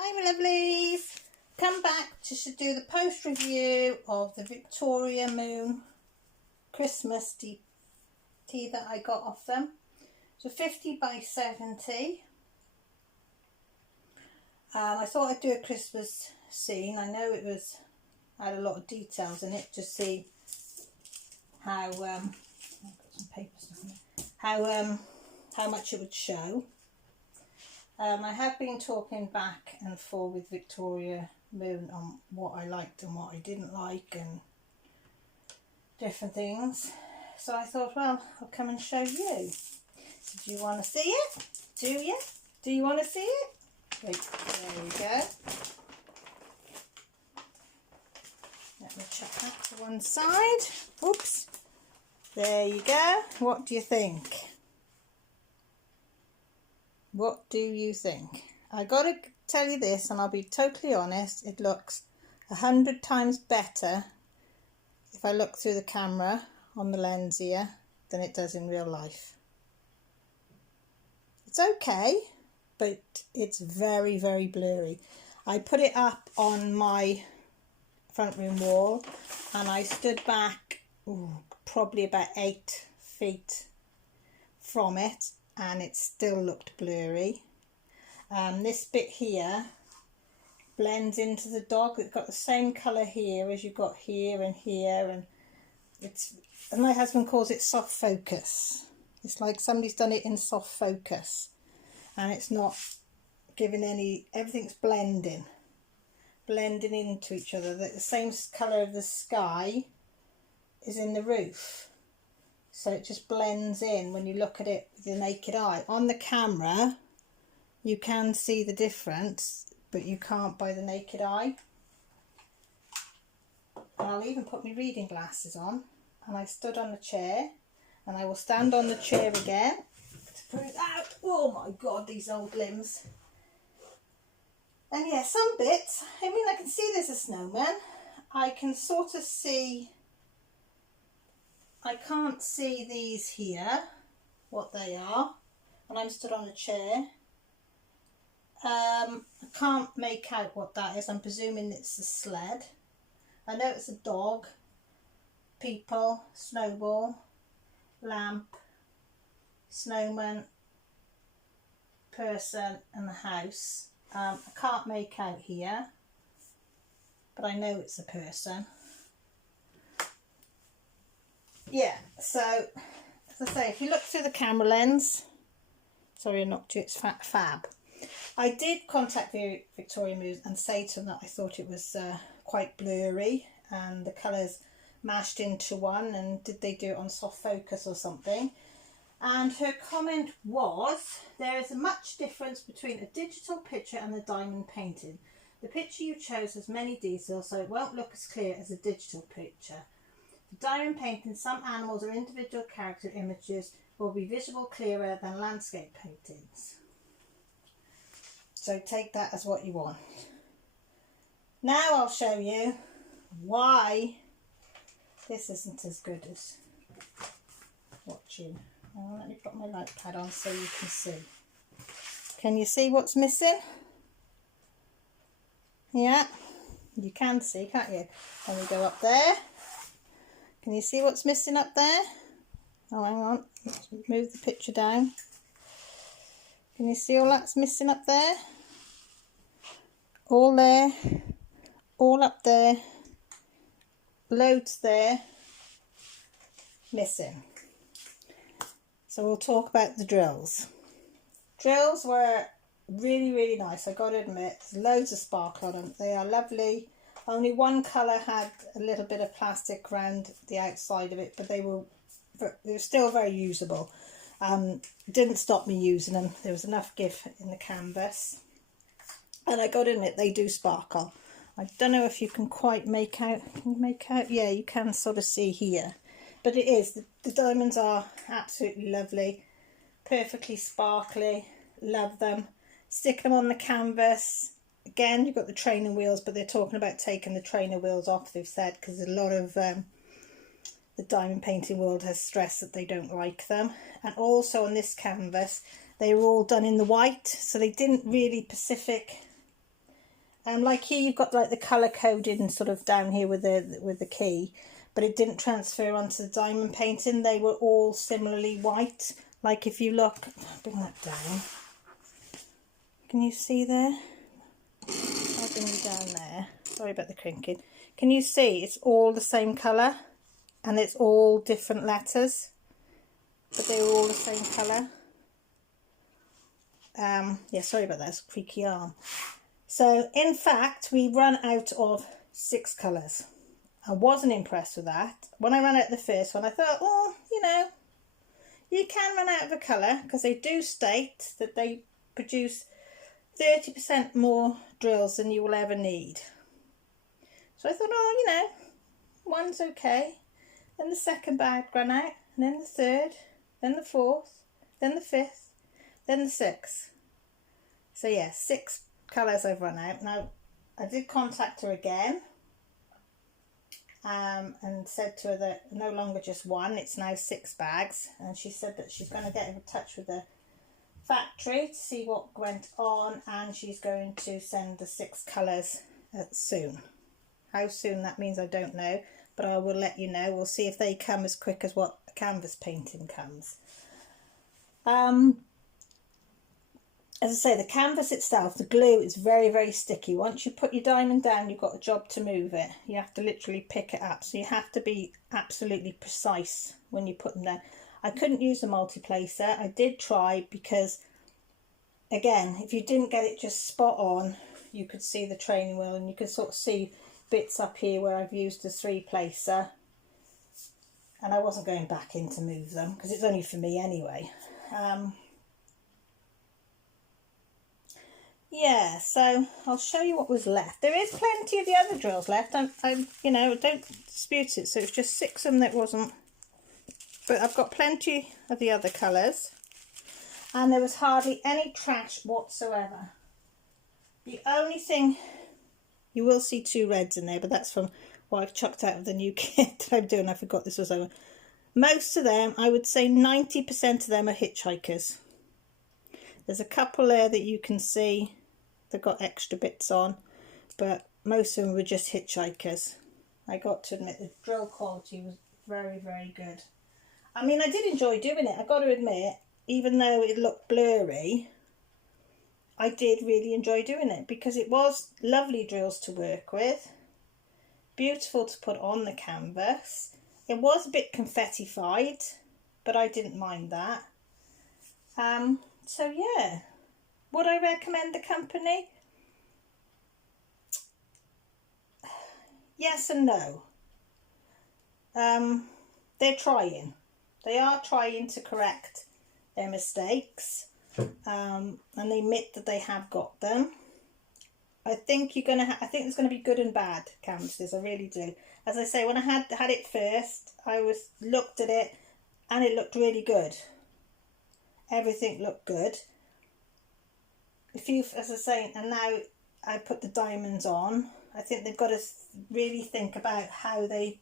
Hi my lovelies, come back to do the post review of the Victoriasmoon Christmas tea that I got off them. So 50 by 70. I thought I'd do a Christmas scene. I know it had a lot of details in it to see how I've got some papers on there. How much it would show. I have been talking back and forth with Victoriasmoon on what I liked and what I didn't like and different things. So I thought, well, I'll come and show you. So do you want to see it? Do you? Do you want to see it? Right, there we go. Let me chuck that to one side. Oops. There you go. What do you think? What do you think? I gotta tell you this, and I'll be totally honest, it looks 100 times better if I look through the camera on the lens here than it does in real life. It's okay, but it's very, very blurry. I put it up on my front room wall and I stood back probably about 8 feet from it, and it still looked blurry. This bit here blends into the dog. It's got the same colour here as you've got here, and my husband calls it soft focus. It's like somebody's done it in soft focus, and it's not giving everything's blending into each other. The same colour of the sky is in the roof. So it just blends in when you look at it with your naked eye. On the camera, you can see the difference, but you can't by the naked eye. And I'll even put my reading glasses on. And I stood on the chair, and I will stand on the chair again to put it out. Oh my God, these old limbs. And yeah, some bits, I mean, I can see there's a snowman. I can sort of see... I can't see these here, what they are, and I'm stood on a chair. I can't make out what that is. I'm presuming it's a sled. I know it's a dog, people, snowball, lamp, snowman, person and the house. I can't make out here, but I know it's a person. Yeah, so as I say, if you look through the camera lens, sorry I knocked you, it's fab. I did contact the Victoriasmoon and say to them that I thought it was quite blurry and the colours mashed into one, and did they do it on soft focus or something. And her comment was, there is a much difference between a digital picture and a diamond painting. The picture you chose has many details, so it won't look as clear as a digital picture. The diamond painting, some animals or individual character images will be visible clearer than landscape paintings. So take that as what you want. Now I'll show you why this isn't as good as watching. Oh, let me put my light pad on so you can see. Can you see what's missing? Yeah, you can see, can't you? Let me go up there. Can you see what's missing up there? Oh, hang on. Let's move the picture down. Can you see all that's missing up there? All there. All up there. Loads there. Missing. So we'll talk about the drills. Drills were really, really nice. I got to admit, there's loads of sparkle on them. They are lovely. Only one colour had a little bit of plastic around the outside of it, but they were still very usable. Didn't stop me using them. There was enough give in the canvas. And I got to admit, they do sparkle. I don't know if you can quite make out. Can you make out? Yeah, you can sort of see here. But it is. The diamonds are absolutely lovely. Perfectly sparkly. Love them. Stick them on the canvas. Again, you've got the trainer wheels, but they're talking about taking the trainer wheels off, they've said, because a lot of the diamond painting world has stressed that they don't like them. And also on this canvas, they were all done in the white, so they didn't really Like here you've got like the colour coding sort of down here with the key, but it didn't transfer onto the diamond painting. They were all similarly white. Like if you look, bring that down. Can you see there? I'll bring you down there. Sorry about the crinking. Can you see it's all the same colour and it's all different letters, but they were all the same colour. Yeah, sorry about that, it's a creaky arm. So in fact we ran out of 6 colours. I wasn't impressed with that. When I ran out of the first one I thought, oh, you know, you can run out of a colour, because they do state that they produce 30% more drills than you will ever need. So I thought, oh, you know, one's okay. Then the second bag ran out, and then the third, then the fourth, then the fifth, then the sixth. So yeah, 6 colours I've run out. Now I did contact her again and said to her that no longer just 1, it's now 6 bags, and she said that she's going to get in touch with the factory to see what went on, and she's going to send the 6 colours soon. How soon that means I don't know, but I will let you know. We'll see if they come as quick as what a canvas painting comes. As I say, the canvas itself, the glue is very, very sticky. Once you put your diamond down, you've got a job to move it. You have to literally pick it up. So you have to be absolutely precise when you put them down. I couldn't use the multi-placer. I did try because, again, if you didn't get it just spot on, you could see the training wheel, and you could sort of see bits up here where I've used a 3-placer. And I wasn't going back in to move them because it's only for me anyway. Yeah, so I'll show you what was left. There is plenty of the other drills left. I you know, don't dispute it. So it's just 6 of them that wasn't. But I've got plenty of the other colours. And there was hardly any trash whatsoever. The only thing, you will see 2 reds in there, but that's from what I've chucked out of the new kit that I'm doing. I forgot this was over. Most of them, I would say 90% of them are hitchhikers. There's a couple there that you can see that got extra bits on, but most of them were just hitchhikers. I got to admit the drill quality was very, very good. I mean, I did enjoy doing it, I got to admit, even though it looked blurry, I did really enjoy doing it because it was lovely drills to work with, beautiful to put on the canvas. It was a bit confetti-fied, but I didn't mind that. So yeah, would I recommend the company? Yes and no. They're trying. They are trying to correct their mistakes, and they admit that they have got them. I think you're gonna. I think there's gonna be good and bad canvases. I really do. As I say, when I had it first, I looked at it, and it looked really good. Everything looked good. As I say, and now I put the diamonds on, I think they've got to really think about how they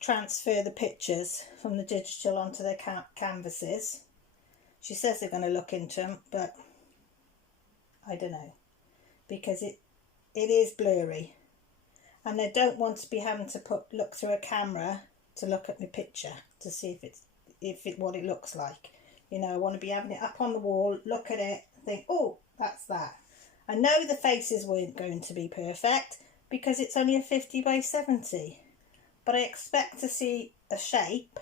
transfer the pictures from the digital onto their canvases. She says they're going to look into them, but I don't know, because it is blurry, and they don't want to be having to look through a camera to look at my picture to see what it looks like. You know, I want to be having it up on the wall, look at it, think, oh, that's that. I know the faces weren't going to be perfect because it's only a 50 by 70. But I expect to see a shape,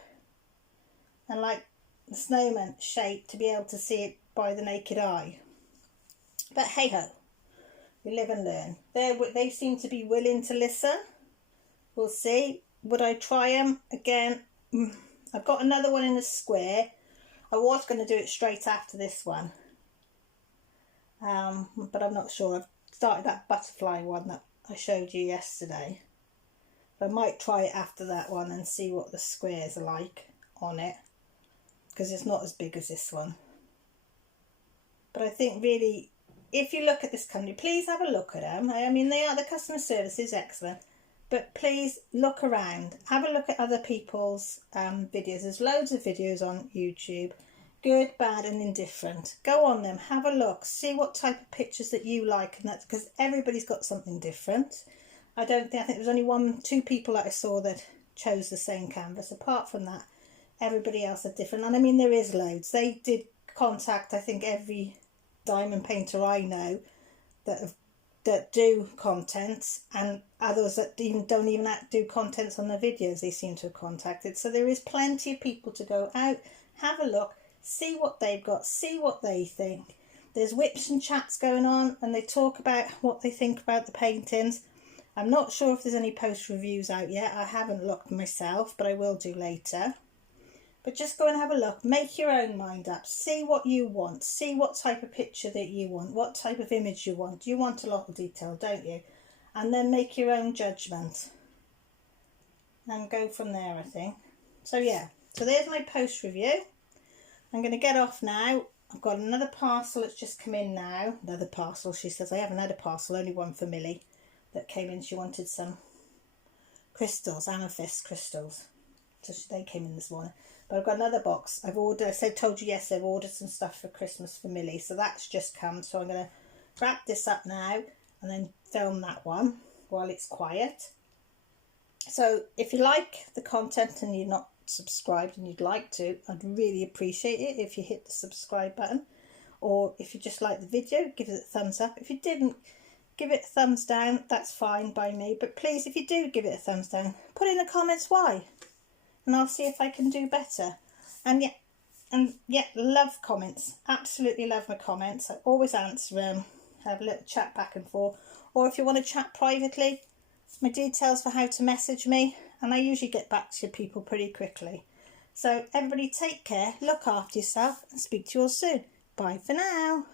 and like the snowman shape, to be able to see it by the naked eye. But hey ho, we live and learn. They seem to be willing to listen. We'll see. Would I try them again? I've got another one in the square. I was going to do it straight after this one, but I'm not sure. I've started that butterfly one that I showed you yesterday. I might try it after that one and see what the squares are like on it, because it's not as big as this one. But I think really, if you look at this company, please have a look at them. I mean, the customer service is excellent, but please look around, have a look at other people's videos. There's loads of videos on YouTube. Good, bad and indifferent. Go on them, have a look, see what type of pictures that you like, and that's because everybody's got something different. I think there was only two people that I saw that chose the same canvas. Apart from that, everybody else are different. And I mean, there is loads. They did contact, I think, every diamond painter I know that do contents, and others that don't even do contents on their videos they seem to have contacted. So there is plenty of people to go out, have a look, see what they've got, see what they think. There's whips and chats going on, and they talk about what they think about the paintings. I'm not sure if there's any post reviews out yet. I haven't looked myself, but I will do later. But just go and have a look, make your own mind up, see what you want, see what type of picture that you want, what type of image you want. You want a lot of detail, don't you? And then make your own judgment and go from there, I think. So yeah, so there's my post review. I'm going to get off now. I've got another parcel that's just come in now. Another parcel, she says. I haven't had a parcel, only one for Millie that came in. She wanted some crystals, amethyst crystals. So they came in this morning. But I've got another box. I've told you yesterday, I've ordered some stuff for Christmas for Millie. So that's just come. So I'm going to wrap this up now and then film that one while it's quiet. So if you like the content and you're not subscribed and you'd like to, I'd really appreciate it if you hit the subscribe button. Or if you just like the video, give it a thumbs up. If you didn't, give it a thumbs down. That's fine by me. But please, if you do give it a thumbs down, put in the comments why. And I'll see if I can do better. And yeah, love comments. Absolutely love my comments. I always answer them. Have a little chat back and forth. Or if you want to chat privately, my details for how to message me. And I usually get back to people pretty quickly. So everybody take care, look after yourself, and speak to you all soon. Bye for now.